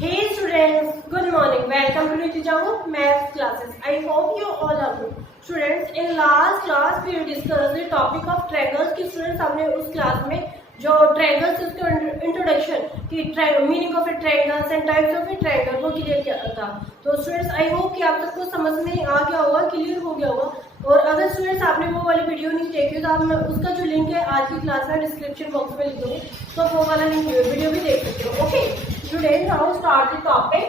Hey students, good morning. Welcome to Nitija's math classes. I hope you all are good. Students, in last class we discussed the topic of triangles. कि students हमने उस class में जो triangles उसके introduction कि meaning of a triangles and types of a triangle वो clear किया था. तो students I hope कि आप सबको समझ में आ गया होगा, clear हो गया होगा. और अगर स्टूडेंट्स आपने वो वाली वीडियो नहीं देखी तो आप उसका जो लिंक है आज की क्लास में डिस्क्रिप्शन बॉक्स में लिख दोगे तो वो वाला लिंक वीडियो भी देख सकते हो. Okay students, now start the topic.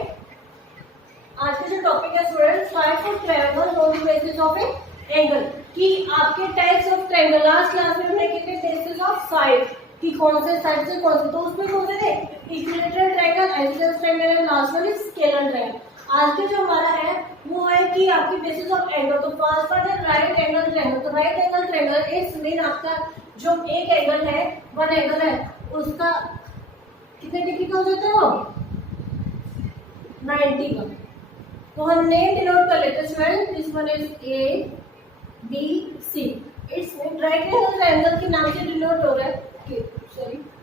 आज का जो टॉपिक है students, types of triangle on the basis of A angle. कि आपके types of triangle last class में हमने कितने बेसिस ऑफ साइड कि कौन से साइड से कौन से, तो उसमें कौन से थे? Equilateral triangle, isosceles triangle and last one is scalar triangle. आज के जो हमारा है वो है कि आपकी बेसिस ऑफ एंगल. तो फर्स्ट वन है राइट एंगल ट्रायंगल. तो right angle triangle is mean आपका जो एक एंगल है, वन एंगल है, उसका कितने डिग्री का हो जाता है वो? 90 का. तो हम नेम डिनोट कर लेते हैं student. This one is A B C. It's right angle triangle के नाम से डिनोट हो रहा है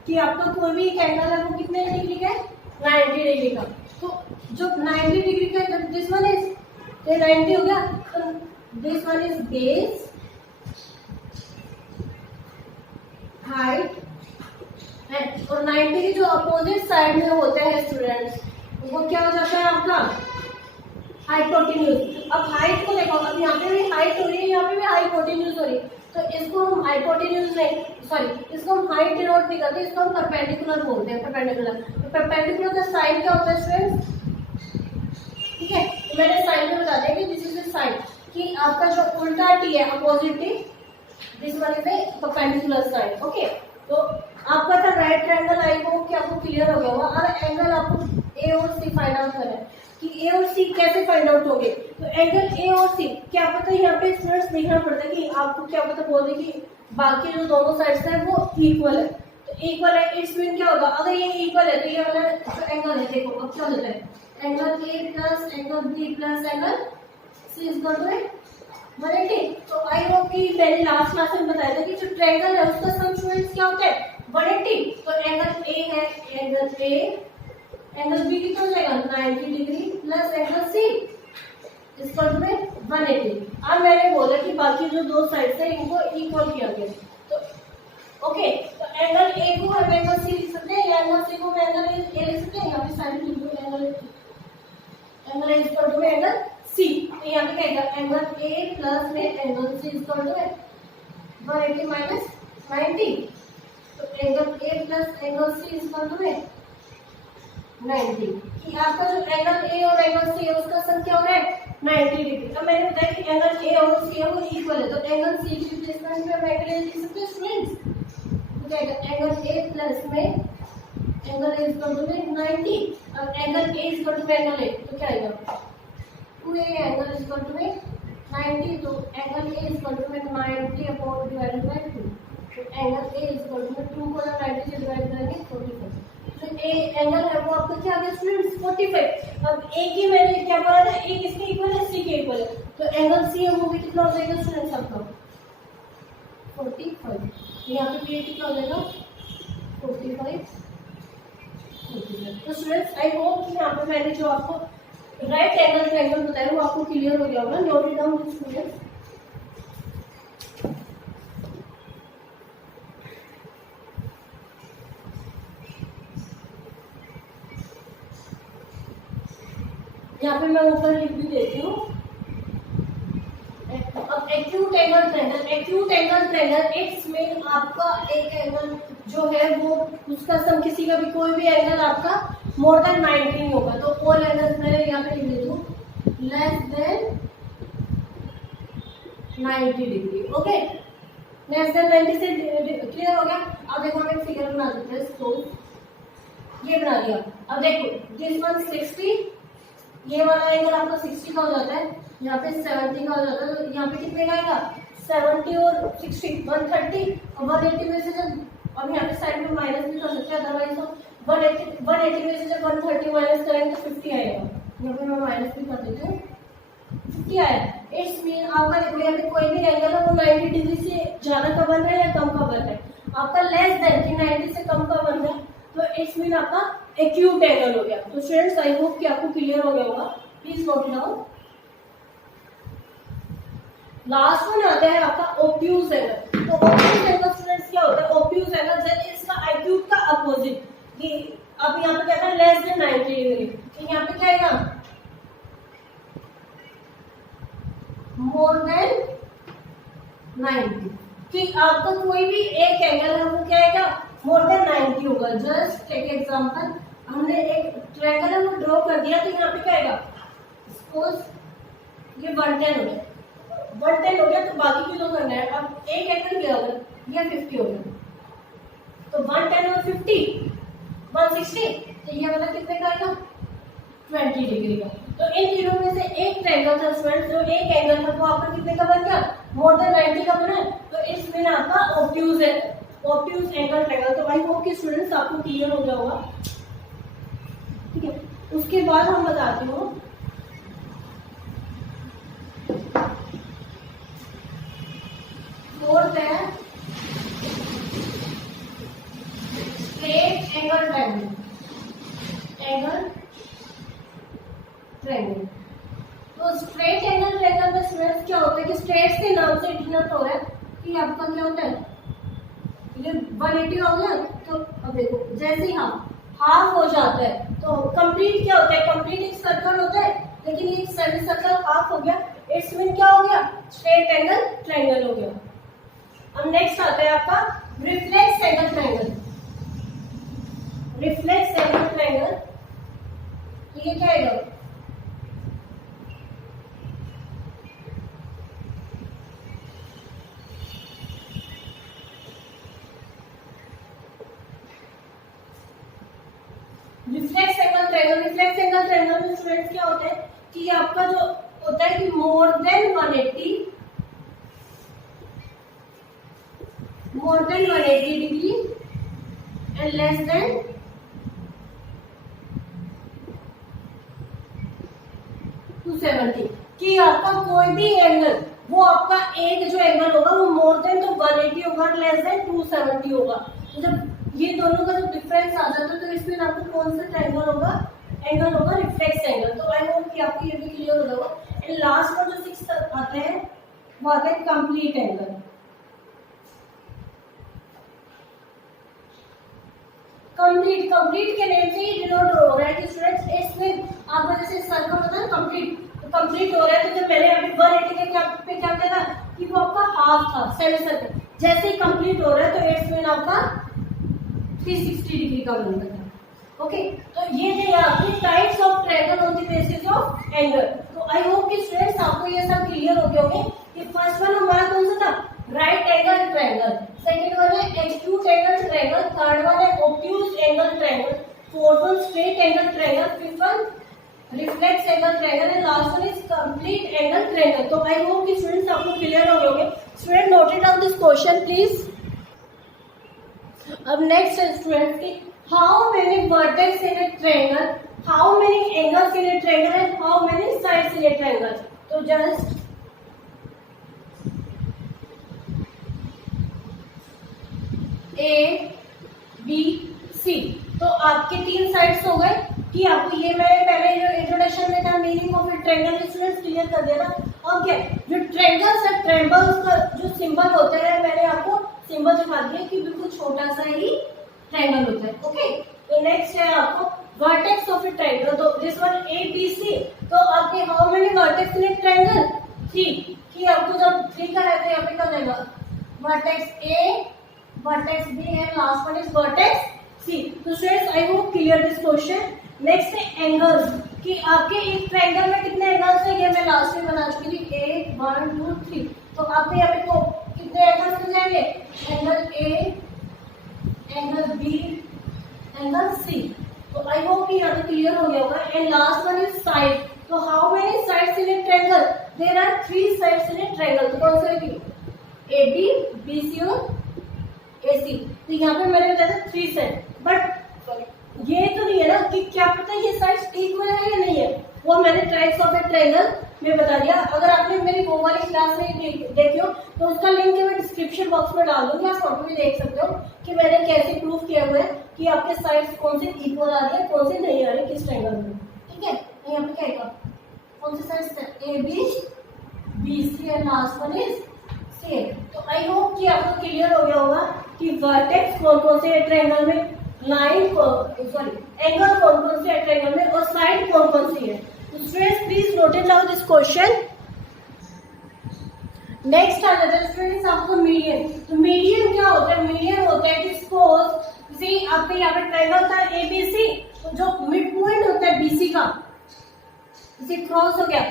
कि आपका कोई भी एक एंगल है वो कितने डिग्री का है? 90 डिग्री का. तो जो 90 डिग्री का दिस वन इज 90 हो गया. This one is base, height है. और 90 की जो अपोजिट साइड में होता है स्टूडेंट्स वो क्या हो जाता है आपका? हाइपोटेन्यूज. अब हाइट को देखो, अब यहाँ पे भी हाइट हो रही है, यहाँ पे भी हाइपोटेन्यूज हो रही है. तो इसको हम हाइपोटेन्यूज नहीं, सॉरी, इसको हम हाइट डिनोट नहीं करते, इसको हम परपेंडिकुलर बोलते हैं. परपेंडिकुलर. तो परपेंडिकुलर का साइन क्या होता है स्टूडेंट्स? ठीक है, तो मैंने साइन में बता दिया कि दिस इज साइन कि आपका जो उल्टा टी है, opposite T, this one is a perpendicular sign. Okay, तो आपका था राइट ट्रायंगल. आई होप कि आपको क्लियर हो गया होगा. और एंगल आपको ए और सी फाइंड आउट करना है कि ए और सी कैसे फाइंड आउट होंगे. तो एंगल ए और सी क्या पता है, यहाँ पे स्टूडेंट्स देखना पड़ता है कि आपको क्या पता बोल दे कि बाकी जो दोनों साइड्स है वो इक्वल है. तो इक्वल है इट्स मीन क्या होगा? अगर ये इक्वल है तो ये वाला जो एंगल है, देखो अब क्या होता है, angle A plus angle B plus angle C is equal to 180. तो आई होप कि मैंने लास्ट क्लास में बताया था कि जो ट्रायंगल है उसका सम स्टूडेंट्स क्या होता है? 180. तो एंगल ए है, एंगल ए, एंगल बी कितना हो जाएगा? 90 degree plus angle C equal to 180. अब मैंने बोला कि बाकी जो दो साइड्स है इनको इक्वल किया गया. तो ओके, तो एंगल ए को हम एंगल सी लिख सकते हैं या एंगल सी को एंगल ए लिख सकते हैं. यहाँ पे साइड लिख दो, angle A equal to angle C. तो यहाँ पे क्या है? एंगल ए प्लस में angle C equal to 180 minus 90. तो angle A plus angle C equal to 90. कि आपका जो एंगल ए और एंगल सी है उसका सम क्या हो रहा है? 90 डिग्री. अब मैंने बताया कि एंगल ए और सी है वो इक्वल है. तो एंगल सी की रिप्लेसमेंट में हम एंगल ए लिख सकते हैं स्टूडेंट्स. तो क्या है? एंगल ए प्लस में एंगल ए इक्वल टू 90. अब angle A equal to angle A तो क्या आएगा? 2a angle equal to 90. तो angle A equal to 90 upon divided by 2. तो एंगल ए इक्वल टू 2 को 90 से डिवाइड करेंगे 45. तो ए एंगल है वो आपका क्या आ गया स्टूडेंट्स? 45. अब ए की मैंने क्या बोला था? ए किसके इक्वल है? सी के इक्वल है. तो एंगल सी है वो भी कितना हो जाएगा स्टूडेंट्स आपका? 45. यहाँ पे भी कितना हो जाएगा? 45. तो स्टूडेंट्स आई होप कि यहाँ पे मैंने जो आपको राइट एंगल ट्रायंगल बताया वो आपको क्लियर हो गया होगा. Note it down students. यहाँ पे मैं ऊपर लिख भी देती हूँ. अब acute angle triangle, acute angle triangle it's mean आपका एक एंगल जो है वो उसका सम किसी का भी कोई भी एंगल आपका मोर देन 90 नहीं होगा. तो ऑल एंगल्स मैंने यहाँ पे लिख देती हूँ less than 90 degree. Okay, less than 90 से क्लियर हो गया. अब देखो हम एक फिगर बना देते हैं. तो ये बना दिया. अब देखो दिस वन 60, ये वाला एंगल आपका 60 का हो जाता है, यहाँ पे 70 का हो जाता है. तो यहाँ पे कितने का आएगा? 70 और 60 130. और 180 में से जब, अब यहाँ पे साइड में माइनस भी कर सकते हैं अदरवाइज तो 180 में से जब 130 माइनस करेंगे तो 50 आएगा. यहाँ पे मैं माइनस भी कर देती हूँ, 50 आया. इट्स मीन आपका देखो यहाँ पे कोई भी एंगल है वो 90 डिग्री से ज्यादा का बन रहा है या कम का बन रहा है. आपका लेस देन कि 90 से कम का बन रहा है तो इट्स मीन आपका एक्यूट एंगल हो गया। तो स्टूडेंट्स आई होप कि आपको क्लियर हो गया होगा, please note down. Last one आता है आपका ओब्ट्यूज एंगल। तो ओब्ट्यूज एंगल स्टूडेंट्स क्या होता है? ओब्ट्यूज एंगल जैसे इसका एक्यूट का अपोजिट, कि अब यहाँ पे कहता है लेस देन 90 डिग्री, तो यहाँ पे क्या आएगा? मोर देन 90, कि आपका कोई भी एक एंगल है वो क्या आएगा? मोर देन 90 होगा। जस्ट टेक एग्जांपल, हमने एक ट्रायंगल है वो ड्रॉ कर दिया, तो यहाँ पे क्या आएगा? सपोज ये 110 हो गया, 110 हो गया, तो बाकी किलो करना है। अब एक एंगल क्या होगा? ये 50 हो गया, तो 110 और 50 160, तो ये वाला कितने का आएगा? 20 डिग्री का। तो इन तीनों में से एक ट्रायंगल था स्टूडेंट, जो एक एंगल था वो आपका कितने का बन गया? मोर देन 90 का बना। तो इसमें आपका ऑब्ट्यूज है, ऑब्ट्यूज एंगल ट्रायंगल। तो आई होप कि स्टूडेंट्स आपको क्लियर हो गया होगा, ठीक है। उसके बाद हम बताते हो फोर्थ है straight angle triangle, angle triangle. तो स्ट्रेट एंगल ट्रायंगल में स्टूडेंट्स क्या होता है कि स्ट्रेट के नाम से डिनोट हो रहा है कि आपका क्या होता है? ये 180 हो गया, तो अब देखो जैसे ही हाफ हो जाता है तो कंप्लीट क्या होता है? कंप्लीट एक सर्कल होता है, लेकिन ये सेमी सर्कल हाफ हो गया, इट्स मीन क्या हो गया? स्ट्रेट एंगल ट्रायंगल हो गया। अब नेक्स्ट आता है आपका reflex angle triangle. Reflex angle triangle, तो ये क्या आएगा? Reflex angle triangle, reflex angle triangle में स्टूडेंट्स क्या होता है कि ये आपका जो होता है कि more than 180 degree and less than 270, कि आपका कोई भी एंगल, वो आपका एक जो एंगल होगा वो मोर देन तो 180 होगा, लेस देन 270 होगा। तो जब ये दोनों का जो डिफरेंस आ जाता है तो इसमें आपको कौन सा ट्रायंगल होगा? एंगल होगा रिफ्लेक्स एंगल। तो आई होप कि आपको ये भी क्लियर हो जाएगा। एंड लास्ट में जो 6 आता है वो आता है कंप्लीट एंगल। कंप्लीट के नेम से ही डिनोट हो रहा है कि स्टूडेंट्स इसमें आपका जैसे सर्कल होता है कंप्लीट, तो कंप्लीट हो रहा है। तो जब मैंने अभी 180 के क्या किया था कि वो आपका हाफ था, सेमी सर्कल, जैसे ही कंप्लीट हो रहा है तो इट्स मीन आपका 360 डिग्री का बनता था। ओके, तो ये थे आपके types of triangle on the basis of angle. तो आई होप कि स्टूडेंट्स आपको ये सब क्लियर हो गए होंगे कि फर्स्ट वन हमारा कौन सा था? Right angle triangle, second one है acute angle triangle, third one है obtuse angle triangle, fourth one straight angle triangle, fifth one reflex angle triangle and last one is complete angle triangle. तो I hope कि students आपको clear हो गए होंगे। Student note it down this question please. अब next है students की how many vertex in a triangle, how many angles in a triangle and how many sides in a triangle. तो just a B C, तो आपके 3 sides हो गए कि आपको ये मैंने पहले जो इंट्रोडक्शन में था meaning of a triangle students clear कर दिया था। अब क्या जो ट्रायंगल्स है, ट्रायंगल्स का जो सिंबल होता है मैंने आपको सिंबल दिखा दिया कि बिल्कुल छोटा सा ही ट्रायंगल होता है। ओके, तो नेक्स्ट है आपको वर्टेक्स ऑफ ए ट्रायंगल। तो this one A B C, तो आपके how many vertex in a triangle? 3, कि आपको जब 3 का है तो यहाँ पे क्या जाएगा? Vertex A, vertex B and last one is vertex C. तो students I hope clear this question. Next है एंगल्स, कि आपके एक ट्रायंगल में कितने एंगल्स है ये मैं लास्ट में बता चुकी थी, 1 1 2 3। तो आपके यहाँ पे तो कितने एंगल्स मिल जाएंगे? Angle A, angle B, angle C. तो आई होप कि यहाँ पे क्लियर हो गया होगा। And last one is side. तो how many sides in a triangle? There are 3 sides in a triangle. तो कौन सा है? ए बी, बी सी और ए सी। तो यहाँ पे मैंने बताया था 3 साइड, बट ये तो नहीं है ना कि क्या पता ये साइड्स इक्वल है या नहीं है, वो मैंने टाइप्स ऑफ ए ट्रायंगल में बता दिया। अगर आपने मेरी वो वाली क्लास में देखी हो तो उसका लिंक मैं डिस्क्रिप्शन बॉक्स में डाल दूंगी, आप फोटो भी देख सकते हो कि मैंने कैसे प्रूफ किया हुआ है कि आपके साइड्स कौन से इक्वल आ रही है, कौन से नहीं आ रही किस ट्रायंगल में, ठीक है। तो यहाँ पे क्या आएगा, कौन से साइड्स है, A B, B C and last one is C. तो आई होप कि आपको क्लियर हो गया होगा कि वर्टेक्स कौन कौन से ट्रायंगल में, लाइन एंगल कौन कौन से ट्रायंगल में और साइड कौन कौन सी है। तो students please note it down this question. Next आ जाता है स्टूडेंट्स आपको मीडियन। तो मीडियन क्या होता है, मीडियन होता है कि सपोज सी आपके यहाँ पे ट्रायंगल था ए बी सी, तो जो मिड पॉइंट होता है बीसी का, इसे क्रॉस हो गया,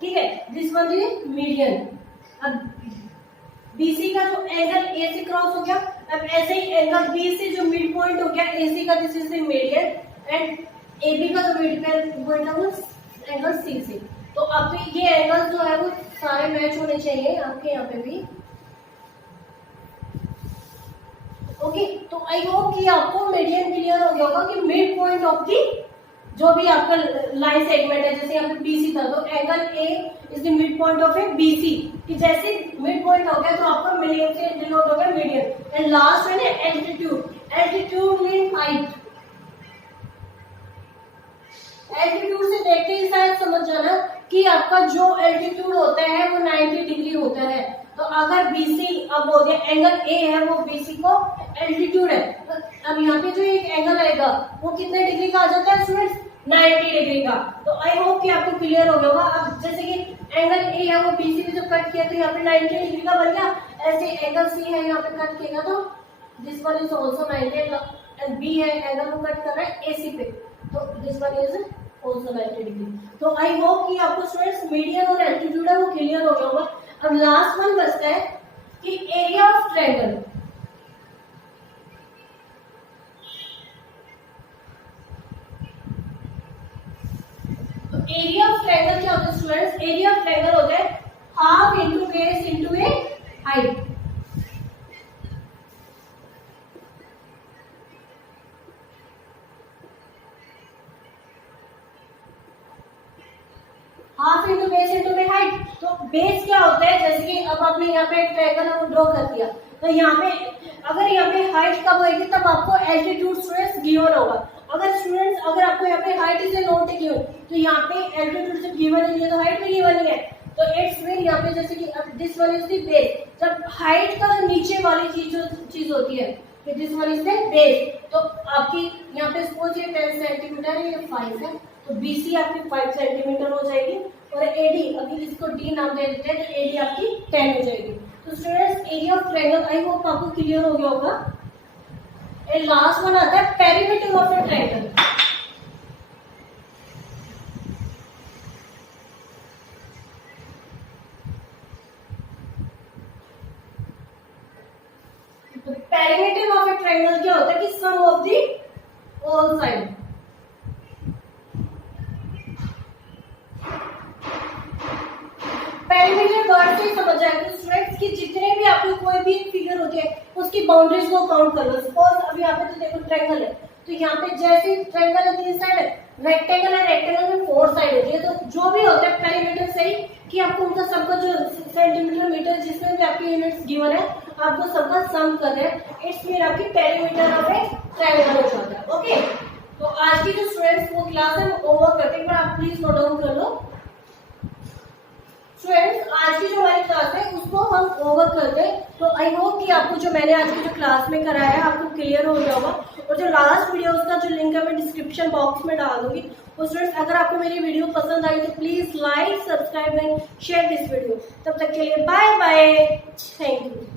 ठीक है, दिस वन इज मीडियन। अब बीसी का जो एंगल ए से क्रॉस हो गया, अब ऐसे ही एंगल बी से जो मिड पॉइंट हो गया एसी का, this is the median, and AB का जो मिड पॉइंट है वो एंगल सी से। तो अब ये एंगल जो है वो सारे मैच होने चाहिए आपके यहाँ पे भी, ओके। तो आई होप कि आपको मीडियन क्लियर हो गया होगा कि मिड पॉइंट ऑफ दी जो भी आपका लाइन सेगमेंट है, जैसे यहाँ पे बीसी था तो angle A is the mid point of A BC, कि जैसे मिड पॉइंट हो गया तो आपका मीडियन से डिनोट हो गया मीडियन। एंड लास्ट में altitude, altitude mean height. Altitude से देखते ही शायद समझ जाना कि आपका जो एल्टीट्यूड होता है वो 90 डिग्री होता है। तो अगर बीसी अब हो गया एंगल ए है वो बीसी को एल्टीट्यूड है, तो अब यहाँ पे जो एक एंगल आएगा वो कितने डिग्री का आ जाता है स्टूडेंट्स, 90 डिग्री का। तो आई होप कि आपको क्लियर हो गया होगा। अब जैसे कि एंगल ए है वो बीसी में जब कट किया तो यहाँ पे 90 डिग्री का बन गया, ऐसे एंगल सी है यहाँ पे कट किया तो this one is also 90, and B है एंगल को कट कर रहा है एसी पे, तो this one is also 90 degree. तो आई होप कि आपको स्टूडेंट्स मीडियन और एल्टीट्यूड है वो क्लियर हो गया होगा। अब लास्ट वन बचता है कि एरिया ऑफ ट्रायंगल। तो एरिया ऑफ ट्रायंगल क्या होता है स्टूडेंट्स, एरिया ऑफ ट्रायंगल होता है हाफ इंटू बेस इंटू ए height. Half into base into में हाइट। तो बेस क्या होता है, जैसे कि अब आपने यहाँ पे एक ट्रायंगल ड्रॉ कर दिया, तो यहाँ पे अगर यहाँ पे हाइट कब होगी तब आपको एल्टीट्यूड स्टूडेंट्स गिवन होगा। अगर स्टूडेंट्स अगर आपको यहाँ पे हाइट इज नॉट गिवन, तो यहाँ पे एल्टीट्यूड से गिवन नहीं है तो हाइट भी गिवन नहीं है, तो इट्स मीन यहाँ पे जैसे कि अब this one is the base, जब हाइट का नीचे वाली चीज होती है this one is the base. तो आपकी यहाँ पे सपोज ये 10 सेंटीमीटर है, ये 5 है, तो बीसी आपकी 5 सेंटीमीटर हो जाएगी, और एडी अभी इसको डी नाम दे देते हैं तो एडी आपकी 10 हो जाएगी। तो students area of triangle I hope आपको क्लियर हो गया होगा। एंड लास्ट वन आता है perimeter of a triangle. Perimeter of a triangle क्या होता है कि sum of the all side. Perimeter word से समझ जाएगा स्टूडेंट्स कि जितने भी आपकी कोई भी फिगर होती है उसकी बाउंड्रीज को काउंट कर लो। सपोज अभी यहाँ पे तो देखो ट्रायंगल है, तो यहाँ पे जैसे ट्रायंगल है 3 साइड है, रेक्टेंगल है, रेक्टेंगल में 4 साइड होती है, तो जो भी होता है पेरीमीटर से ही कि आपको उनका सबका जो सेंटीमीटर मीटर जिसमें भी आपकी यूनिट्स गिवन है आपको सबका सम कर रहे हैं, इट्स मीन आपकी पेरीमीटर ऑफ ए ट्रायंगल हो जाता है। ओके, तो आज की जो स्टूडेंट्स वो क्लास है वो ओवर करते हैं, पर आप प्लीज नोट डाउन कर लो। स्टूडेंट्स आज की जो हमारी क्लास है उसको हम ओवर करते हैं। तो आई होप कि आपको जो मैंने आज की जो क्लास में कराया है आपको क्लियर हो गया होगा, और जो लास्ट वीडियो उसका जो लिंक है मैं डिस्क्रिप्शन बॉक्स में डाल दूंगी। तो स्टूडेंट्स अगर आपको मेरी वीडियो पसंद आई तो please like, subscribe and share this video. तब तक के लिए बाय बाय, थैंक यू।